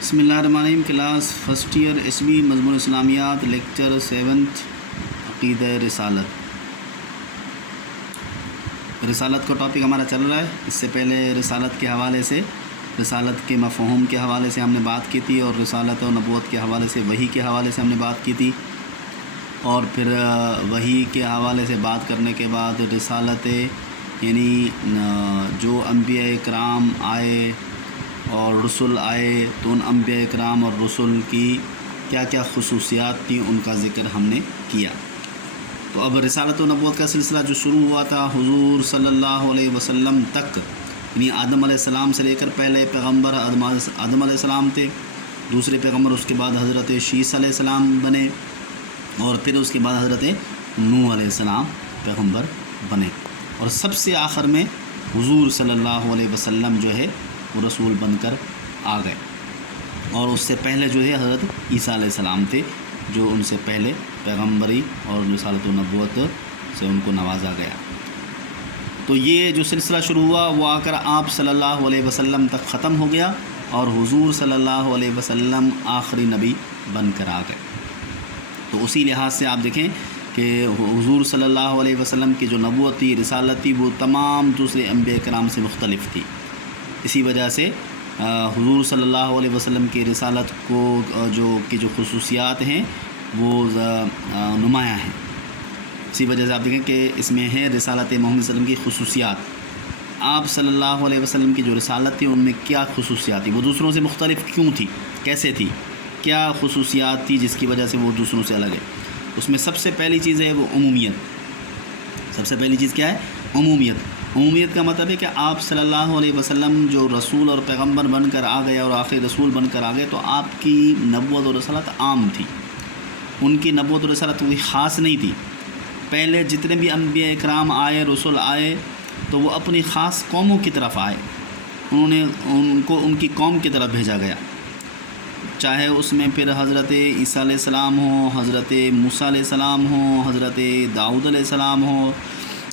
بسم اللہ الرحمن الرحیم. Class first year S B مضمون اسلامیات لیکچر 7 عقیدہ رسالت کا ٹاپک ہمارا چل رہا ہے. اس سے پہلے رسالت کے حوالے سے رسالت کے مفہوم کے حوالے سے ہم نے بات کی تھی، اور رسالت و نبوت کے حوالے سے وحی کے حوالے سے ہم نے بات کی تھی، اور پھر وحی کے حوالے سے بات کرنے کے بعد رسالت یعنی جو انبیاء کرام آئے اور رسول آئے تو ان انبیاء کرام اور رسول کی کیا کیا خصوصیات تھیں ان کا ذکر ہم نے کیا. تو اب رسالت و نبوت کا سلسلہ جو شروع ہوا تھا حضور صلی اللہ علیہ وسلم تک، یعنی آدم علیہ السلام سے لے کر پہلے پیغمبر آدم علیہ السلام تھے، دوسرے پیغمبر اس کے بعد حضرت شیس علیہ السلام بنے، اور پھر اس کے بعد حضرت نوح علیہ السلام پیغمبر بنے، اور سب سے آخر میں حضور صلی اللہ علیہ وسلم جو ہے وہ رسول بن کر آ گئے. اور اس سے پہلے جو ہے حضرت عیسیٰ علیہ السلام تھے جو ان سے پہلے پیغمبری اور رسالت و نبوت سے ان کو نوازا گیا. تو یہ جو سلسلہ شروع ہوا وہ آ کر آپ صلی اللہ علیہ وسلم تک ختم ہو گیا، اور حضور صلی اللہ علیہ وسلم آخری نبی بن کر آ گئے. تو اسی لحاظ سے آپ دیکھیں کہ حضور صلی اللہ علیہ وسلم کی جو نبوت تھی، رسالت تھی، وہ تمام دوسرے انبیاء کرام سے مختلف تھی. اسی وجہ سے حضور صلی اللہ علیہ وسلم کی رسالت کو جو خصوصیات ہیں وہ نمایاں ہیں. اسی وجہ سے آپ دیکھیں کہ اس میں ہے رسالت محمد صلی اللہ علیہ وسلم کی خصوصیات. آپ صلی اللہ علیہ وسلم کی جو رسالت تھی ان میں کیا خصوصیات تھی، وہ دوسروں سے مختلف کیوں تھی، کیسے تھی، کیا خصوصیات تھی جس کی وجہ سے وہ دوسروں سے الگ ہے. اس میں سب سے پہلی چیز ہے وہ عمومیت. سب سے پہلی چیز کیا ہے؟ عمومیت. عمومیت کا مطلب ہے کہ آپ صلی اللہ علیہ وسلم جو رسول اور پیغمبر بن کر آ گئے اور آخری رسول بن کر آ گئے تو آپ کی نبوت اور رسالت عام تھی. ان کی نبوت اور رسالت کوئی خاص نہیں تھی. پہلے جتنے بھی انبیاء اکرام آئے، رسول آئے، تو وہ اپنی خاص قوموں کی طرف آئے. ان کو ان کی قوم کی طرف بھیجا گیا، چاہے اس میں پھر حضرت عیسیٰ علیہ السلام ہو، حضرت موسیٰ علیہ السلام ہو، حضرت داؤد علیہ السلام ہو،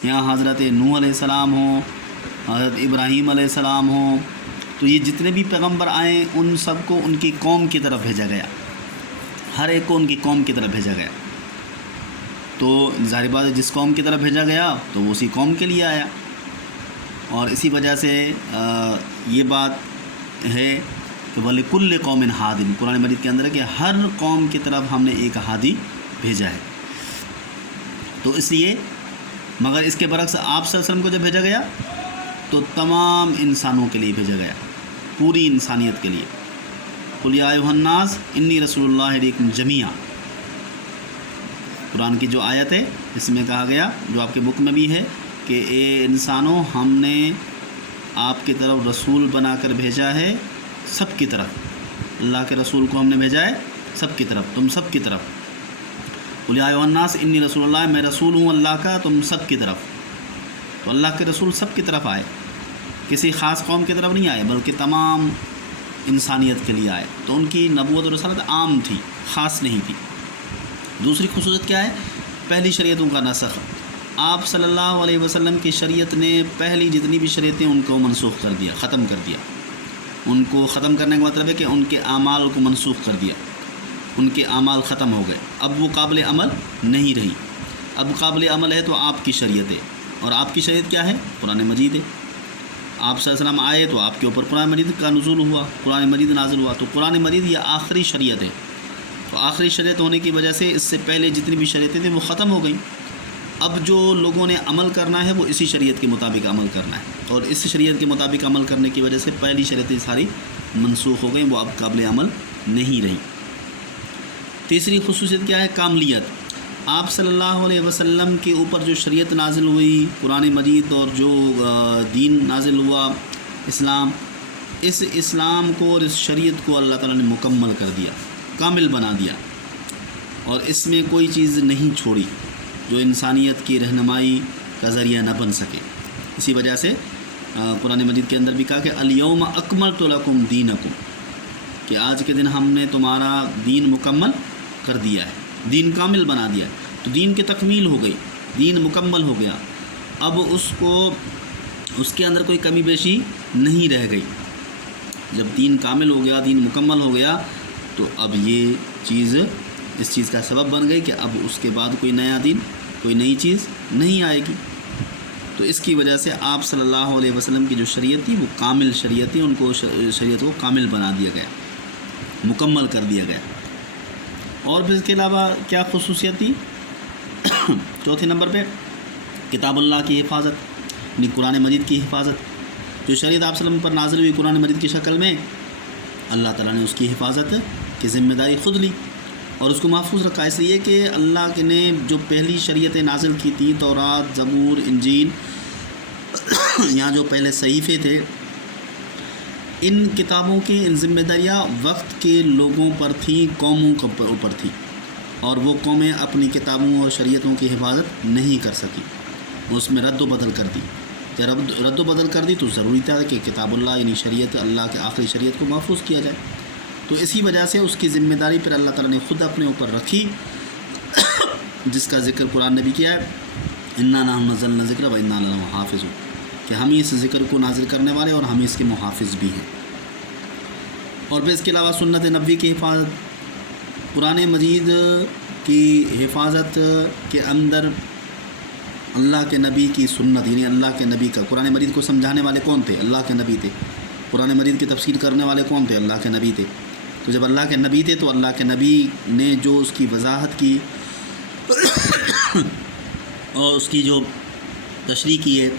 یا حضرت نوح علیہ السلام ہو، حضرت ابراہیم علیہ السلام ہو. تو یہ جتنے بھی پیغمبر آئے ان سب کو ان کی قوم کی طرف بھیجا گیا، ہر ایک کو ان کی قوم کی طرف بھیجا گیا. تو ظاہر بات ہے جس قوم کی طرف بھیجا گیا تو وہ اسی قوم کے لیے آیا. اور اسی وجہ سے یہ بات ہے کہ وَلِكُلِّ قَوْمٍ ہَادٍ، قرآن مجید کے اندر ہے کہ ہر قوم کی طرف ہم نے ایک ہادی بھیجا ہے. تو اس لیے مگر اس کے برعکس آپ صلی اللہ علیہ وسلم کو جب بھیجا گیا تو تمام انسانوں کے لیے بھیجا گیا، پوری انسانیت کے لیے. قُلْ يَا أَيُّهَا النَّاسُ إِنِّي رَسُولُ اللَّهِ إِلَيْكُمْ جَمِيعًا، قرآن کی جو آیت ہے اس میں کہا گیا، جو آپ کے بک میں بھی ہے، کہ اے انسانوں ہم نے آپ کی طرف رسول بنا کر بھیجا ہے، سب کی طرف. اللہ کے رسول کو ہم نے بھیجا ہے سب کی طرف، تم سب کی طرف. قُلْ يَا أَيُّهَا النَّاسُ إِنِّي رَسُولُ اللَّهِ، میں رسول ہوں اللہ کا تم سب کی طرف. تو اللہ کے رسول سب کی طرف آئے، کسی خاص قوم کی طرف نہیں آئے بلکہ تمام انسانیت کے لیے آئے. تو ان کی نبوت اور رسالت عام تھی، خاص نہیں تھی. دوسری خصوصیت کیا ہے؟ پہلی شریعتوں کا نسخ. آپ صلی اللہ علیہ وسلم کی شریعت نے پہلی جتنی بھی شریعتیں ان کو منسوخ کر دیا، ختم کر دیا. ان کو ختم کرنے کا مطلب ہے کہ ان کے اعمال کو منسوخ کر دیا، ان کے اعمال ختم ہو گئے. اب وہ قابل عمل نہیں رہی. اب قابل عمل ہے تو آپ کی شریعت ہے، اور آپ کی شریعت کیا ہے؟ قرآن مجید ہے. آپ صلی اللہ علیہ وسلم آئے تو آپ کے اوپر قرآن مجید کا نزول ہوا، قرآن مجید نازل ہوا. تو قرآن مجید یہ آخری شریعت ہے. تو آخری شریعت ہونے کی وجہ سے اس سے پہلے جتنی بھی شریعتیں تھیں وہ ختم ہو گئیں. اب جو لوگوں نے عمل کرنا ہے وہ اسی شریعت کے مطابق عمل کرنا ہے، اور اس شریعت کے مطابق عمل کرنے کی وجہ سے پہلی شریعتیں ساری منسوخ ہو گئیں، وہ اب قابل عمل نہیں رہیں. تیسری خصوصیت کیا ہے؟ کاملیت. آپ صلی اللہ علیہ وسلم کے اوپر جو شریعت نازل ہوئی، قرآن مجید، اور جو دین نازل ہوا اسلام، اس اسلام کو اور اس شریعت کو اللہ تعالیٰ نے مکمل کر دیا، کامل بنا دیا، اور اس میں کوئی چیز نہیں چھوڑی جو انسانیت کی رہنمائی کا ذریعہ نہ بن سکے. اسی وجہ سے قرآن مجید کے اندر بھی کہا کہ الیوم اکملت لکم دینکم، کہ آج کے دن ہم نے تمہارا دین مکمل کر دیا ہے، دین کامل بنا دیا. تو دین کی تکمیل ہو گئی، دین مکمل ہو گیا. اب اس کے اندر کوئی کمی بیشی نہیں رہ گئی. جب دین کامل ہو گیا، دین مکمل ہو گیا، تو اب یہ چیز اس چیز کا سبب بن گئی کہ اب اس کے بعد کوئی نیا دین، کوئی نئی چیز نہیں آئے گی۔ تو اس کی وجہ سے آپ صلی اللہ علیہ وسلم کی جو شریعت تھی وہ کامل شریعت تھی، ان کو شریعت کو کامل بنا دیا گیا، مکمل کر دیا گیا۔ اور پھر اس کے علاوہ کیا خصوصیت تھی؟ چوتھے نمبر پہ کتاب اللہ کی حفاظت، یعنی قرآن مجید کی حفاظت۔ جو شریعت آپ صلی اللہ علیہ وسلم پر نازل ہوئی قرآن مجید کی شکل میں، اللہ تعالیٰ نے اس کی حفاظت کی ذمہ داری خود لی اور اس کو محفوظ رکھا، اس لیے کہ اللہ نے جو پہلی شریعتیں نازل کی تھی، تورات، زبور، انجیل، یہاں جو پہلے صحیفے تھے، ان کتابوں کی ان ذمہ داریاں وقت کے لوگوں پر تھیں، قوموں کے اوپر تھی، اور وہ قومیں اپنی کتابوں اور شریعتوں کی حفاظت نہیں کر سکی، اس میں رد و بدل کر دی۔ جب رد و بدل کر دی تو ضروری تھا کہ کتاب اللہ یعنی شریعت اللہ کے آخری شریعت کو محفوظ کیا جائے۔ تو اسی وجہ سے اس کی ذمہ داری پھر اللہ تعالیٰ نے خود اپنے اوپر رکھی، جس کا ذکر قرآن نے بھی کیا ہے، انا نحن نزلنا الذکر و انا لہ حافظون، کہ ہم ہی اس ذکر کو نازل کرنے والے اور ہم اس کے محافظ بھی ہیں۔ اور پھر اس کے علاوہ سنت نبوی کی حفاظت، قرآن مجید کی حفاظت کے اندر اللہ کے نبی کی سنت، یعنی اللہ کے نبی کا، قرآن مجید کو سمجھانے والے کون تھے؟ اللہ کے نبی تھے۔ قرآن مجید کی تفسیر کرنے والے کون تھے؟ اللہ کے نبی تھے۔ تو جب اللہ کے نبی تھے تو اللہ کے نبی نے جو اس کی وضاحت کی اور اس کی جو تشریح کی ہے،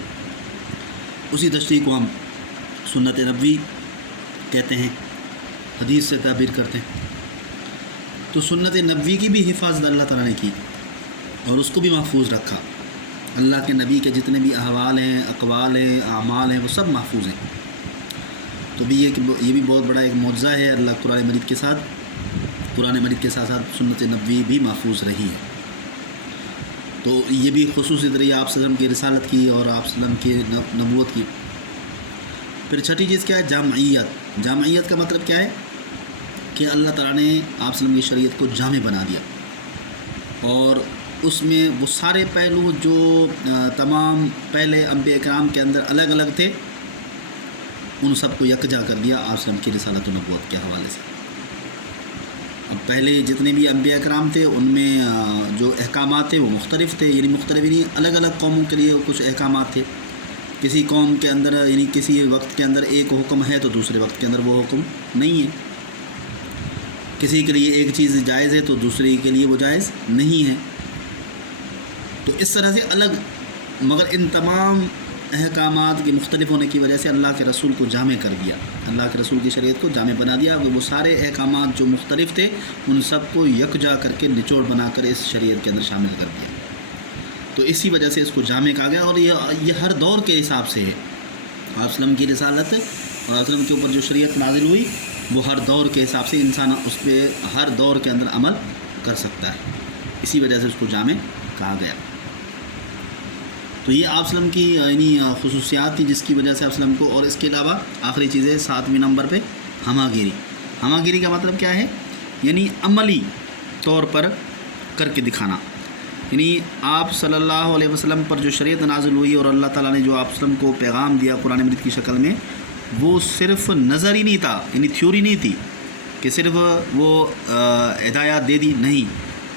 اسی تشریح کو ہم سنت نبوی کہتے ہیں، حدیث سے تعبیر کرتے ہیں۔ تو سنت نبوی کی بھی حفاظت اللہ تعالیٰ نے کی اور اس کو بھی محفوظ رکھا۔ اللہ کے نبی کے جتنے بھی احوال ہیں، اقوال ہیں، اعمال ہیں، وہ سب محفوظ ہیں۔ تو بھی یہ بھی بہت بڑا ایک معجزہ ہے اللہ قرآن مجید کے ساتھ ساتھ سنت نبوی بھی محفوظ رہی ہے۔ تو یہ بھی خصوصیت رہی آپ صلی اللہ علیہ وسلم کی رسالت کی اور آپ صلی اللہ علیہ وسلم کی نبوت کی۔ پھر چھٹی چیز کیا ہے؟ جامعیت۔ جامعیت کا مطلب کیا ہے؟ کہ اللہ تعالیٰ نے آپ صلی اللہ علیہ وسلم کی شریعت کو جامع بنا دیا، اور اس میں وہ سارے پہلو جو تمام پہلے انبیاء کرام کے اندر الگ الگ تھے، ان سب کو یکجا کر دیا آپ صلی اللہ علیہ وسلم کی رسالت و نبوت کے حوالے سے۔ اب پہلے جتنے بھی انبیاء کرام تھے ان میں جو احکامات تھے وہ مختلف تھے، یعنی مختلف یعنی الگ الگ قوموں کے لیے کچھ احکامات تھے۔ کسی قوم کے اندر یعنی کسی وقت کے اندر ایک حکم ہے تو دوسرے وقت کے اندر وہ حکم نہیں ہے، کسی کے لیے ایک چیز جائز ہے تو دوسرے کے لیے وہ جائز نہیں ہے۔ تو اس طرح سے الگ، مگر ان تمام احکامات کے مختلف ہونے کی وجہ سے اللہ کے رسول کو جامع کر دیا، اللہ کے رسول کی شریعت کو جامع بنا دیا۔ وہ سارے احکامات جو مختلف تھے ان سب کو یکجا کر کے نچوڑ بنا کر اس شریعت کے اندر شامل کر دیا۔ تو اسی وجہ سے اس کو جامع کہا گیا، اور یہ ہر دور کے حساب سے ہے۔ آپ صلی اللہ علیہ وسلم کی رسالت اور آپ صلی اللہ علیہ وسلم کے اوپر جو شریعت نازل ہوئی وہ ہر دور کے حساب سے انسان اس پہ ہر دور کے اندر عمل کر سکتا ہے، اسی وجہ سے اس کو جامع کہا گیا۔ تو یہ آپ صلی اللہ علیہ وسلم کی یعنی خصوصیات تھی جس کی وجہ سے آپ صلی اللہ علیہ وسلم کو، اور اس کے علاوہ آخری چیز ہے 7ویں نمبر پہ ہمہ گیری۔ ہمہ گیری کا مطلب کیا ہے؟ یعنی عملی طور پر کر کے دکھانا، یعنی آپ صلی اللہ علیہ وسلم پر جو شریعت نازل ہوئی اور اللہ تعالیٰ نے جو آپ صلی اللہ علیہ وسلم کو پیغام دیا قرآن مجید کی شکل میں، وہ صرف نظر ہی نہیں تھا، یعنی تھیوری نہیں تھی کہ صرف وہ ہدایات دے دی، نہیں،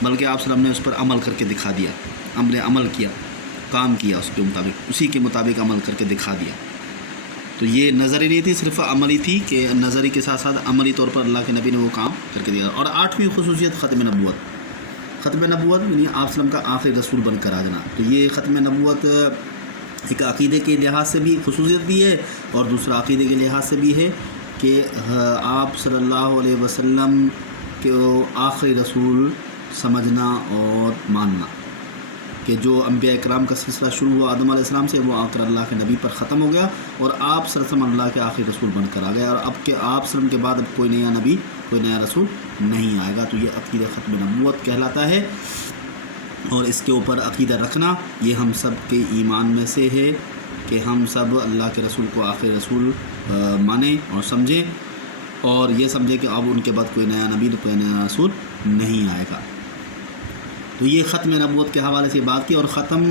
بلکہ آپ صلی اللہ علیہ وسلم نے اس پر عمل کر کے دکھا دیا، عمل کیا، کام کیا، اس کے مطابق، اسی کے مطابق عمل کر کے دکھا دیا۔ تو یہ نظری نہیں تھی، صرف عملی تھی، کہ نظری کے ساتھ ساتھ عملی طور پر اللہ کے نبی نے وہ کام کر کے دیا۔ اور 8ویں خصوصیت ختم نبوت۔ ختم نبوت یعنی آپ صلی اللہ علیہ وسلم کا آخری رسول بن کر آ جانا۔ تو یہ ختم نبوت ایک عقیدے کے لحاظ سے بھی خصوصیت بھی ہے، اور دوسرا عقیدے کے لحاظ سے بھی ہے کہ آپ صلی اللہ علیہ وسلم کے آخری رسول سمجھنا اور ماننا، کہ جو انبیاء کرام کا سلسلہ شروع ہوا آدم علیہ السلام سے، وہ آ کر اللہ کے نبی پر ختم ہو گیا، اور آپ صلی اللہ علیہ وسلم اللہ کے آخری رسول بن کر آ گیا، اور اب کہ آپ صلی اللہ علیہ وسلم کے بعد اب کوئی نیا نبی، کوئی نیا رسول نہیں آئے گا۔ تو یہ عقیدہ ختم نبوت کہلاتا ہے، اور اس کے اوپر عقیدہ رکھنا یہ ہم سب کے ایمان میں سے ہے کہ ہم سب اللہ کے رسول کو آخری رسول مانیں اور سمجھیں، اور یہ سمجھیں کہ اب ان کے بعد کوئی نیا نبی، کوئی نیا رسول نہیں آئے گا۔ تو یہ ختم نبوت کے حوالے سے بات کی، اور ختم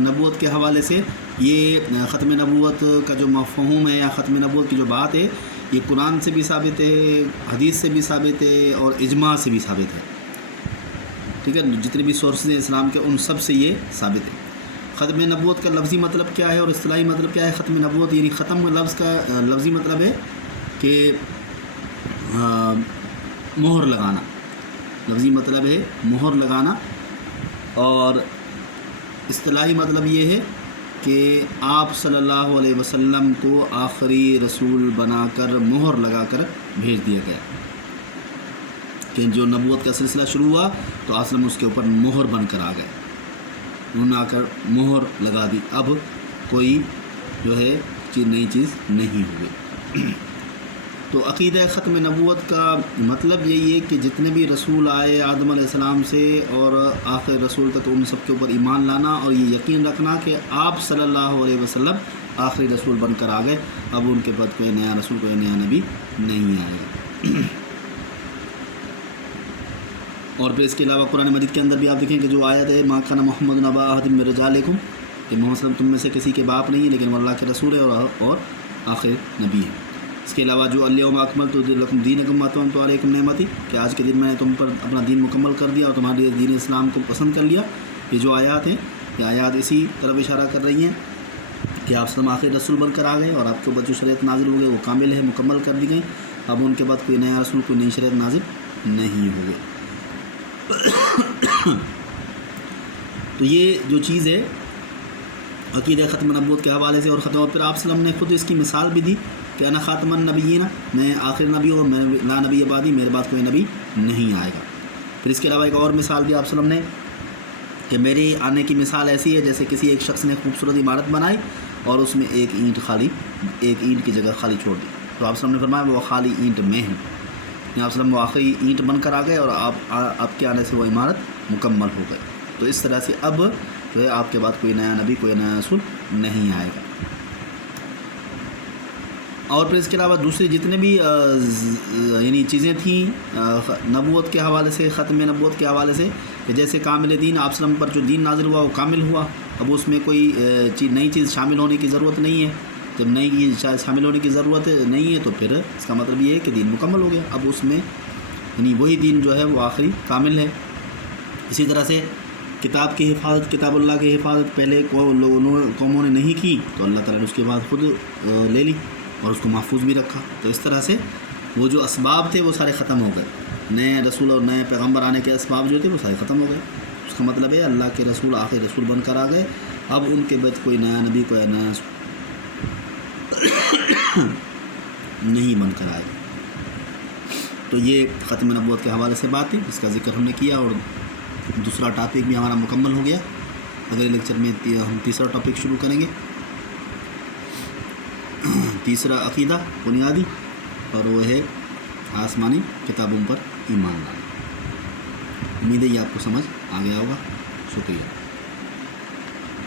نبوت کے حوالے سے یہ ختم نبوت کا جو مفہوم ہے یا ختم نبوت کی جو بات ہے، یہ قرآن سے بھی ثابت ہے، حدیث سے بھی ثابت ہے اور اجماع سے بھی ثابت ہے، ٹھیک ہے، جتنے بھی سورسز ہیں اسلام کے ان سب سے یہ ثابت ہے۔ ختم نبوت کا لفظی مطلب کیا ہے اور اصطلاحی مطلب کیا ہے؟ ختم نبوت یعنی ختم لفظ کا لفظی مطلب ہے کہ مہر لگانا، لفظی مطلب ہے مہر لگانا، اور اصطلاحی مطلب یہ ہے کہ آپ صلی اللہ علیہ وسلم کو آخری رسول بنا کر مہر لگا کر بھیج دیا گیا، کہ جو نبوت کا سلسلہ شروع ہوا تو آپ اس کے اوپر مہر بن کر آ گئے، انہوں نے آ کر مہر لگا دی، اب کوئی جو ہے نئی چیز نہیں ہوگی۔ تو عقیدہ ختم نبوت کا مطلب یہی ہے کہ جتنے بھی رسول آئے آدم علیہ السلام سے اور آخر رسول تک ان سب کے اوپر ایمان لانا اور یہ یقین رکھنا کہ آپ صلی اللہ علیہ وسلم آخری رسول بن کر آ گئے، اب ان کے بعد کوئی نیا رسول کوئی نیا نبی نہیں آئے گا۔ اور پھر اس کے علاوہ قرآن مجید کے اندر بھی آپ دیکھیں کہ جو آیت ہے ما کان محمد نبا احد من رجالکم، کہ محمد صلی اللہ علیہ وسلم تم میں سے کسی کے باپ نہیں ہے لیکن وہ اللہ کے رسول ہے اور آخر نبی ہے۔ اس کے علاوہ جو الیوم اکملت لکم دینکم واتممت علیکم نعمتی، کہ آج کے دن میں نے تم پر اپنا دین مکمل کر دیا اور تمہارے دین اسلام کو پسند کر لیا۔ یہ جو آیات ہیں یہ آیات اسی طرف اشارہ کر رہی ہیں کہ آپ سلم آخر رسول بن کر آ گئے اور آپ کے اوپر جو شریعت نازل ہو گئی وہ کامل ہے، مکمل کر دی گئی، اب ان کے بعد کوئی نیا رسول کوئی نئی شریعت نازل نہیں ہوگی۔ تو یہ جو چیز ہے عقیدہ ختم نبوت کے حوالے سے اور ختم، پھر آپ وسلم نے خود اس کی مثال بھی دی کہ انا خاتم النبیین، میں آخر نبی ہوں، میں لا نبی بعدی، میرے بعد کوئی نبی نہیں آئے گا۔ پھر اس کے علاوہ ایک اور مثال دی آپ وسلم نے کہ میرے آنے کی مثال ایسی ہے جیسے کسی ایک شخص نے خوبصورت عمارت بنائی اور اس میں ایک اینٹ کی جگہ خالی چھوڑ دی، تو آپ وسلم نے فرمایا وہ خالی اینٹ میں ہے، آپ وسلم وہ آخری اینٹ بن کر آ گئے اور آپ کے آنے سے وہ عمارت مکمل ہو گئی۔ تو اس طرح سے اب جو ہے آپ کے بعد کوئی نیا نبی کوئی نیا رسول نہیں آئے گا۔ اور پھر اس کے علاوہ دوسری جتنے بھی یعنی چیزیں تھیں نبوت کے حوالے سے، ختم نبوت کے حوالے سے، کہ جیسے کامل دین آپ وسلم پر جو دین نازل ہوا وہ کامل ہوا، اب اس میں کوئی نئی چیز شامل ہونے کی ضرورت نہیں ہے، جب نئی چیز شامل ہونے کی ضرورت نہیں ہے تو پھر اس کا مطلب یہ ہے کہ دین مکمل ہو گیا، اب اس میں یعنی وہی دین جو ہے وہ آخری کامل ہے۔ اسی طرح سے کتاب کی حفاظت، کتاب اللہ کی حفاظت پہلے قوموں نے نہیں کی تو اللہ تعالیٰ نے اس کے بعد خود لے لی اور اس کو محفوظ بھی رکھا، تو اس طرح سے وہ جو اسباب تھے وہ سارے ختم ہو گئے، نئے رسول اور نئے پیغمبر آنے کے اسباب جو تھے وہ سارے ختم ہو گئے۔ اس کا مطلب ہے اللہ کے رسول آخر رسول بن کر آ گئے، اب ان کے بعد کوئی نیا نبی کوئی نیا نہیں بن کر آئے۔ تو یہ ختم نبوت کے حوالے سے بات ہے، اس کا ذکر ہم نے کیا اور دوسرا ٹاپک بھی ہمارا مکمل ہو گیا۔ اگلے لیکچر میں ہم تیسرا ٹاپک شروع کریں گے، تیسرا عقیدہ بنیادی، اور وہ ہے آسمانی کتابوں پر ایمان لانا۔ امید ہے یہ آپ کو سمجھ آ گیا ہوگا۔ شکریہ۔